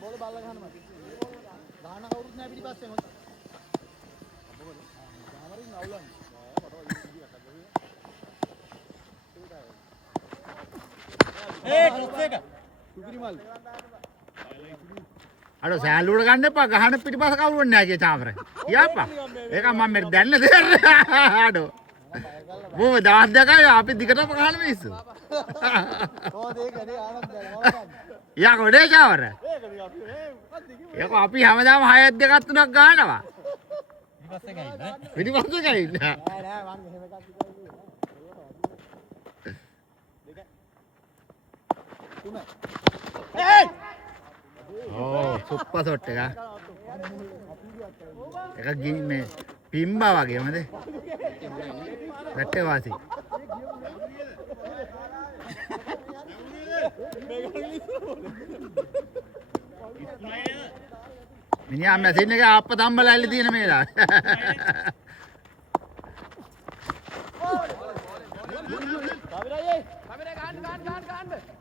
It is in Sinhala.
බෝල බල්ලා ගහන්න මට. ගහන කවුරුත් නැහැ පිටිපස්සෙන්. ගාමරින් අවුලන්නේ. ක්‍රිස් එක. සුපිරි මල්. අර සෑල්ලුවට ගන්න එපා ගහන පිටිපස්ස කවුරුත් නැහැ කිය චාමර. කියාපා. ඒක මම මෙර දැන්න දෙන්න. ආඩෝ. බෝ දවස් දෙකයි අපි දිගටම ගහන මිනිස්සු. කොහොමද ඒකනේ ආනන්ද ගන්න. යා කොඩේ චාමර. ඒක අපි හැමදාම 6ක් 2ක් 3ක් ගහනවා. පිටිපස්ස එකයි ඉන්න. නෑ නෑ මං එහෙම එකක් ඕ සුප්පර් ෂොට් එක. එක ගිනි මේ පිම්බා වගේ මද? වැටේ වාසි. මිනිහා මැෂින් එක ආප්ප තම්බලා ඇල්ල තියෙන මේලා. කවුරුයි? කවුරුයි ගන්න.